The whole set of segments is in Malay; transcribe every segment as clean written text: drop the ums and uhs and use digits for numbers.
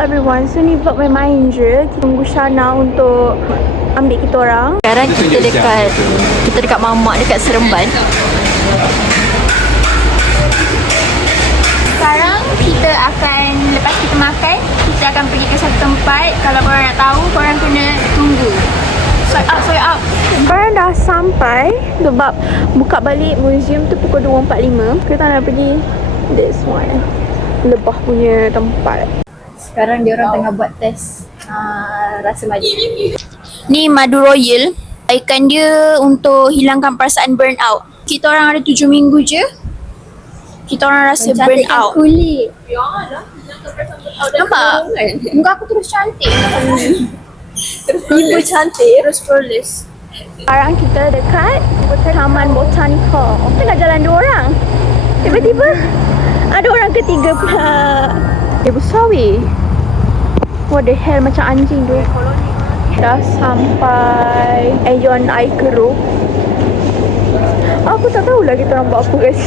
everyone, so ni vlog main-main je. Kita tunggu Shana untuk ambil kita orang. Sekarang kita dekat mamak dekat Seremban. Sekarang kita akan, lepas kita makan, kita akan pergi ke satu tempat. Kalau korang nak tahu, korang kena tunggu. Swipe up. Korang dah sampai sebab buka balik museum tu pukul 2.45. Kita nak pergi this one, Lebah punya tempat. Sekarang dia orang tengah buat test rasa madu. Ni madu royal. Ikan dia untuk hilangkan perasaan burn out. Kita orang ada 7 minggu je. Kita orang rasa burn out. Kulit. Nampak? Muka aku terus cantik. Ibu cantik. Terus flawless. Sekarang kita dekat Taman Botanica. Tengah jalan 2 orang. Tiba-tiba ada orang ketiga pula. Dia besar weh. What the hell, macam anjing tu. Dah sampai Aeon Air Keruh. Aku tak tahulah kita orang buat apa guys.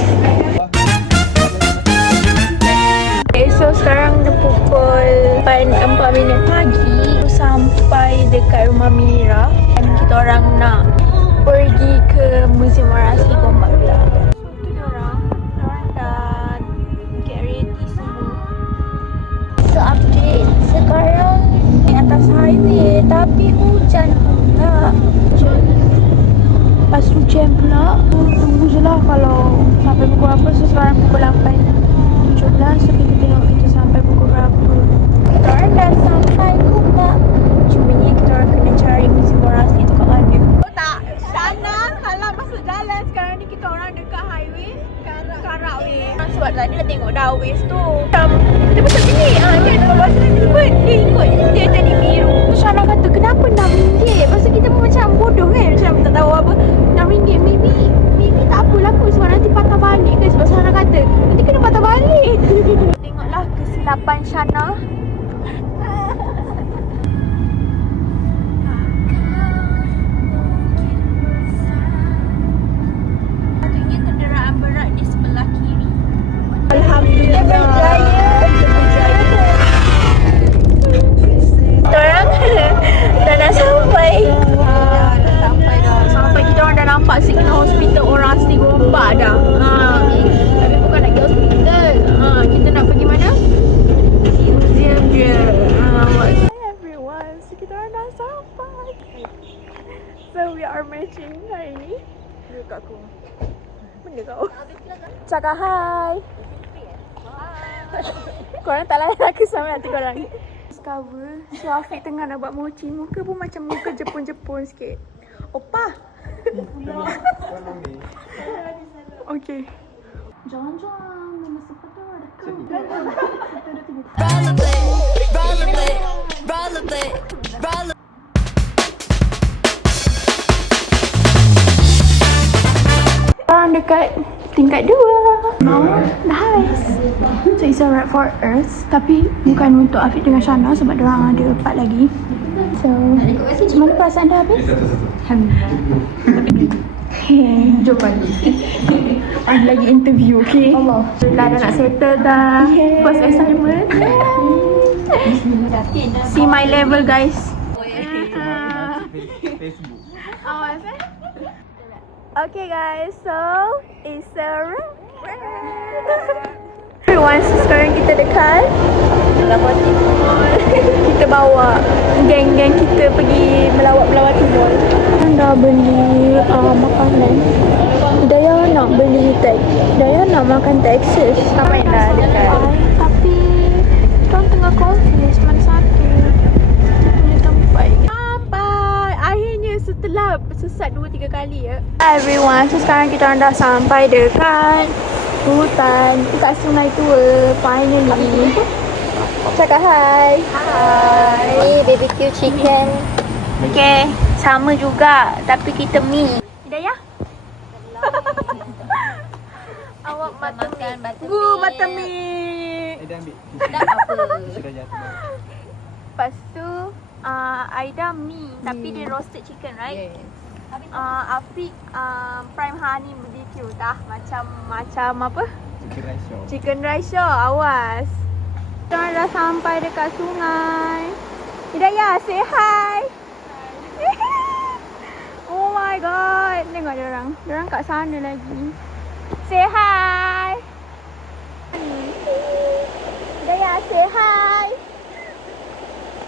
Okay, so sekarang dah pukul 4 minit pagi. Sampai dekat rumah Mira. Dan kita orang nak pergi ke Museum Warasli Gombak pula. So tu diorang dah get ready semua. So update, sekarang di atas highway tapi hujan pula. Lepas hujan pula, tunggu je lah kalau sampai pukul berapa. So sekarang pukul 8.17. So kita tengok kita sampai pukul berapa. Kita orang dah sampai Gombak. Cumanya kita orang kena cari Museum Warasli tu kat mana. Tak, Shana kalau masuk jalan sekarang ni kita orang dekat highway Karak weh. Sebab tadi dah tengok dah ways tu. Macam dia macam ni. Dia lepas tu dia ikut dia jadi biru. Shana kata kenapa RM6? Lepas tu kita pun macam bodoh kan. Macam tak tahu apa. RM6 maybe tak apalah kot sebab nanti patah balik ke. Sebab Shana kata nanti kena patah balik. Tengoklah kesilapan Shana. Patutnya kenderaan berat di sebelah kiri. Alhamdulillah berjaya. Kita orang dah sampai. Dah sampai dah. Sampai kita orang dah nampak signal hospital Warasli Gombak dah. Tapi bukan nak pergi hospital. Kita nak pergi mana? Museum je. Hi everyone. So kita orang dah sampai. So we are matching hari ni. Dekat aku. Benda kau. Cakap hi. Korang tak layan aku sama nanti korang discover. So Afiq tengah nak buat mochi. Muka pun macam muka Jepun-Jepun sikit. Oppa. Okay. Jangan-jangan memang sepatutnya ada kau. Orang dekat tingkat 2. Mau dah habis. So it's alright for us. Tapi bukan untuk Afiq dengan Shana sebab diorang ada part lagi. So mana perasaan dah habis? Jom balik. Lagi interview, okay? Dah nak settle dah. First assignment. See my level guys. Facebook. Awas Okay guys, so it's a wrap. Everyone, so sekarang kita dekat Melawati Mall. Kita bawa geng-geng kita pergi Melawati Mall. Dah beli makanan. Daya nak beli Daya nak makan Texas. Sampai dah dekat. Tapi diorang tengah confuse mana satu. Kita punya tempat. Sampai akhirnya setelah sesat 2-3 kali ya. Hi everyone, so sekarang kita orang dah sampai dekat hutan, dekat sungai tua. Finally. Cakap hi. Hi, BBQ chicken. Okay, sama juga tapi kita mi. Hidayah? Awak mata makan mi. buttermilk. Buttermilk. Dah ambil. Tak apa. Sudah jatuh. Lepas tu Aida mi tapi dia roasted chicken, right? Yes. Afiq prime honey BBQ dah macam apa? Chicken rice shop. Chicken rice show, awas. Kita dah sampai dekat sungai. Hidayah, say hi. Oh my god. Tengok dia orang. Dia orang kat sana lagi. Say hi. Hidayah, say hi.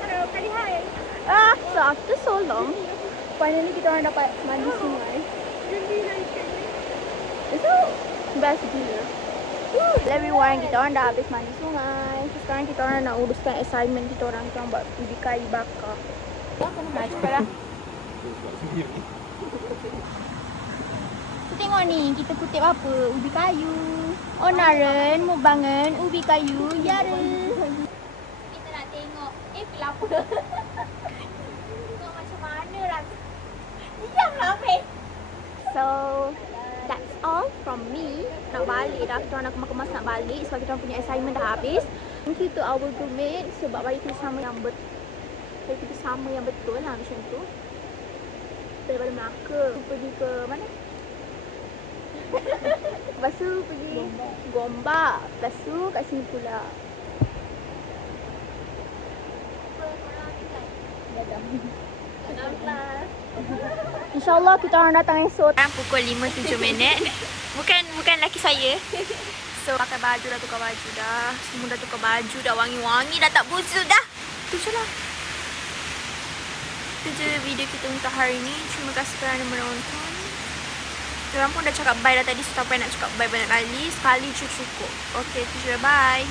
Hello, kali hi. So after so long, finally kita orang dapat mandi sungai. Itu best gila. Everyone, kita orang dah habis mandi sungai. So, sekarang kita orang nak uruskan assignment kita orang. Kita orang buat ubi kayu bakar. Nah, cepatlah. So, tengok ni, kita kutip apa? Ubi kayu. Oh, Naren, mau bangun ubi kayu. Ya, Kita nak tengok. Kenapa? Tengok macam mana lah. Diamlah, Amir. So, that's all from me. Nak balik dah. Kita orang nak kemas-kemas nak balik. Sebab kita orang punya assignment dah habis. Thank you to our roommate sebab bagi kita sama yang betul. Bagi kita sama yang betul lah macam tu. Daripada Melaka pergi ke mana? Lepas tu pergi Gombak. Lepas tu kat sini pula. InsyaAllah kita orang datang esok. Pukul 5-7 minit. Bukan laki saya. So pakai baju dah, tukar baju dah. Semua dah tukar baju dah, wangi-wangi dah, tak busuk dah. Itu je lah. Itu je video kita untuk hari ni. Terima kasih kerana menonton. Diorang pun dah cakap bye dah tadi. So tak payah nak cakap bye banyak kali. Sekali cukup. Okay, itu je. Bye.